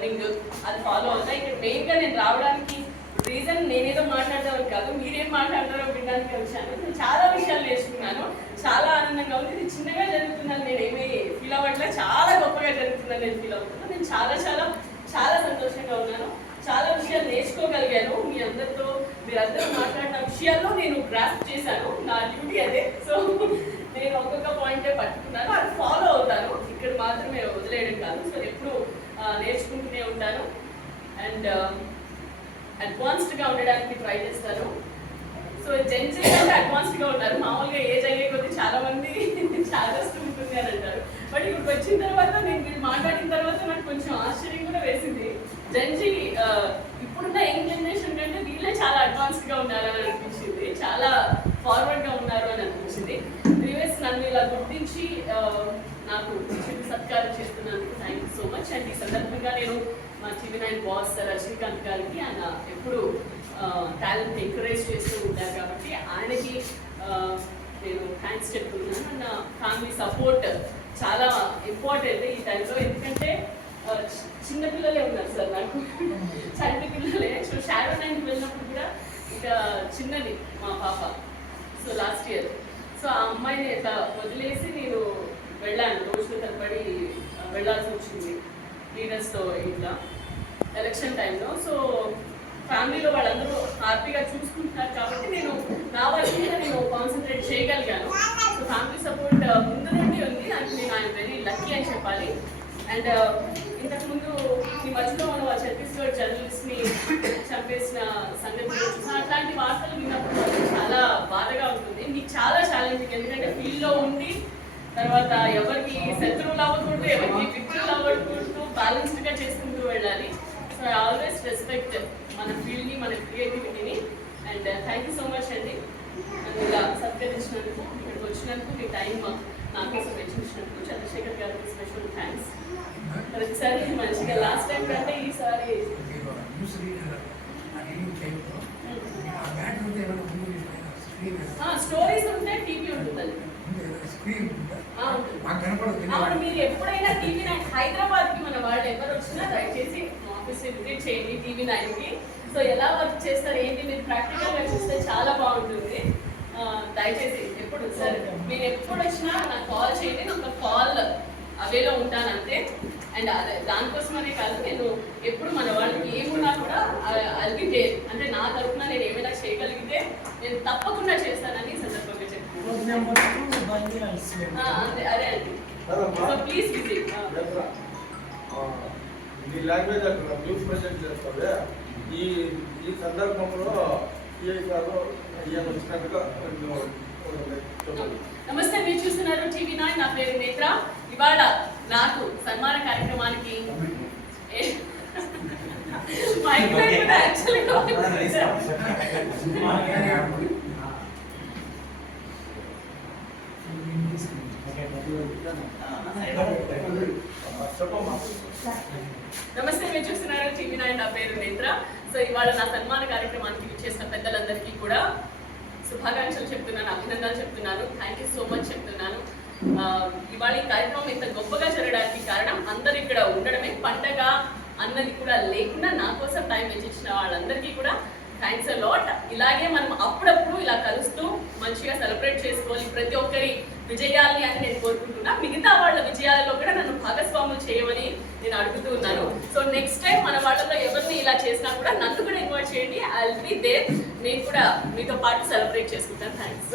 Learning అది follow అవుతా. ఇక్కడ మెయిన్గా నేను రావడానికి రీజన్ నేనేదో మాట్లాడదామని కాదు, మీరేం మాట్లాడతారో వినడానికి వచ్చాను. నేను చాలా విషయాలు నేర్చుకున్నాను, చాలా ఆనందంగా ఉంది. ఇది చిన్నగా జరుగుతుందని నేను ఏమీ ఫీల్ అవ్వట్లే, చాలా గొప్పగా జరుగుతుందని నేను ఫీల్ అవుతున్నాను. నేను చాలా చాలా చాలా సంతోషంగా ఉన్నాను, చాలా విషయాలు నేర్చుకోగలిగాను. మీ అందరితో మీరందరూ మాట్లాడిన విషయాల్లో నేను గ్రాస్ప్ చేశాను. నా డ్యూటీ అదే. సో నేను ఒక్కొక్క పాయింటే పట్టుకున్నాను, అది ఫాలో అవుతాను. ఇక్కడ మాత్రమే వదిలేయడం కాదు. సో ఎప్పుడు నేర్చుకుంటూనే ఉంటాను అండ్ అడ్వాన్స్డ్గా ఉండడానికి ట్రై చేస్తాను. సో జెన్జీ అంటే అడ్వాన్స్డ్గా ఉన్నారు. మామూలుగా ఏజ్ అయ్యే కొద్దీ చాలా మంది చాలా ఉంటుంది అని అంటారు. బట్ ఇక్కడికి వచ్చిన తర్వాత నేను వీళ్ళు మాట్లాడిన తర్వాత నాకు కొంచెం ఆశ్చర్యం కూడా వేసింది. జెన్జీ ఇప్పుడున్న యంగ్ జనరేషన్ కంటే వీళ్ళే చాలా అడ్వాన్స్డ్గా ఉన్నారు అని అనిపించింది, చాలా ఫార్వర్డ్గా ఉన్నారు అని అనిపించింది. ప్రీవియస్ నన్ను ఇలా గుర్తించి నాకు సత్కారం చేస్తున్నందుకు thank you so much. And ఈ సందర్భంగా నేను మా TV9 బాస్ రజనీకాంత్ గారికి, ఆయన ఎప్పుడు టాలెంట్ ఎంకరేజ్ చేస్తూ ఉంటారు కాబట్టి ఆయనకి నేను థ్యాంక్స్ చెప్తున్నాను. అండ్ నా ఫ్యామిలీ సపోర్ట్ చాలా ఇంపార్టెంట్ ఈ టైంలో, ఎందుకంటే చిన్నపిల్లలే ఉన్నారు సార్ నాకు, చంటి పిల్లలే. సో షాడో 9కి వెళ్ళినప్పుడు కూడా ఇక చిన్నది మా పాప, సో లాస్ట్ ఇయర్. సో ఆ అమ్మాయిని ఇట్లా వదిలేసి నేను వెళ్ళాను, రోజుల తరబడి వెళ్ళాల్సి వచ్చింది లీడర్స్తో ఇట్లా ఎలక్షన్ టైంలో. సో ఫ్యామిలీలో వాళ్ళందరూ హ్యాపీగా చూసుకుంటున్నారు కాబట్టి నేను నా వర్క్ మీద నేను కాన్సన్ట్రేట్ చేయగలిగాను. సో ఫ్యామిలీ సపోర్ట్ ముందు నుండి ఉంది, అంటే నేను ఐఎమ్ వెరీ లక్కీ అని చెప్పాలి. అండ్ ఇంతకుముందు ఈ మధ్యలో మనం ఆ ఛత్తీస్గఢ్ జర్నలిస్ట్ని చంపేసిన సంగతి అట్లాంటి వార్తలు విన్నప్పుడు చాలా బాధగా ఉంటుంది. మీకు చాలా ఛాలెంజింగ్, ఎందుకంటే ఫీల్డ్లో ఉండి తర్వాత ఎవరికి శత్రువులు అవ్వకూడదు, ఎవరికి మిత్రులు అవ్వకూడదు, బ్యాలెన్స్డ్గా చేసుకుంటూ వెళ్ళాలి. సో ఐ ఆల్వేస్ రెస్పెక్ట్ మన ఫీల్డ్ని, మన క్రియేటివిటీని. And thank you so much అండి, నన్ను ఇలా సత్కరించినందుకు, ఇక్కడికి వచ్చినందుకు, మీ టైం నా కోసం వెచ్చించినందుకు చంద్రశేఖర్ గారికి స్పెషల్ థ్యాంక్స్. ప్రతిసారి మంచిగా లాస్ట్ టైం కంటే ఈసారి స్టోరీస్ ఉంటే టీవీ ఉంటుందండి. అవును, మీరు ఎప్పుడైనా TV9 హైదరాబాద్కి మన వాళ్ళు ఎవరు వచ్చినా దయచేసి మా ఆఫీస్ విజిట్ చేయండి TV9కి. సో ఎలా వర్క్ చేస్తారు ఏంటి మీరు ప్రాక్టికల్గా చూస్తే చాలా బాగుంటుంది. దయచేసి ఎప్పుడు సార్ మీరు ఎప్పుడు వచ్చినా నాకు కాల్ చేయండి, నేను ఒక కాల్ అవేలో ఉంటాను అంతే. అండ్ అదే దానికోసమనే కాదు, నేను ఎప్పుడు మన వాళ్ళకి ఏమున్నా కూడా అల్పితే అంటే నా తరఫున నేను ఏమైనా చేయగలిగితే నేను తప్పకుండా చేస్తానని సందర్భంగా చెప్తాను. అంతే అదే అండి. So please visit. ఈ లాంగ్వేజ్ అక్కడ న్యూస్ ప్రెజెంట్ చేస్తావే, ఈ సందర్భంలో నమస్తే, మీరు చూస్తున్నారు TV9. నా పేరు నేత్ర. ఇవాళ నాకు సన్మాన కార్యక్రమానికి నమస్తే, మీరు చూస్తున్నారు TV9. నా పేరు నేత్ర. సో ఇవాళ నా సన్మాన కార్యక్రమానికి విచ్చేసిన పెద్దలందరికీ కూడా శుభాకాంక్షలు చెప్తున్నాను, అభినందనలు చెప్తున్నాను, థ్యాంక్ యూ సో మచ్ చెప్తున్నాను. ఇవాళ ఈ కార్యక్రమం ఇంత గొప్పగా జరగడానికి కారణం అందరు ఇక్కడ ఉండడమే. పండగ అన్నది కూడా లేకుండా నా కోసం టైం వెచ్చించిన వాళ్ళందరికీ కూడా థ్యాంక్స్ అ లాట్. ఇలాగే మనం అప్పుడప్పుడు ఇలా కలుస్తూ మంచిగా సెలబ్రేట్ చేసుకోవాలి ప్రతి ఒక్కరి విజయాల్ని అని నేను కోరుకుంటున్నా. మిగతా వాళ్ళ విజయాలలో కూడా నన్ను భాగస్వాములు చేయమని నేను అడుగుతూ ఉన్నాను. సో నెక్స్ట్ టైం మన వాళ్ళలో ఎవరిని ఇలా చేసినా కూడా నన్ను కూడా ఇన్వైట్ చేయండి. I will be there. నేను కూడా మీతో పాటు సెలబ్రేట్ చేసుకుంటాను. థ్యాంక్స్.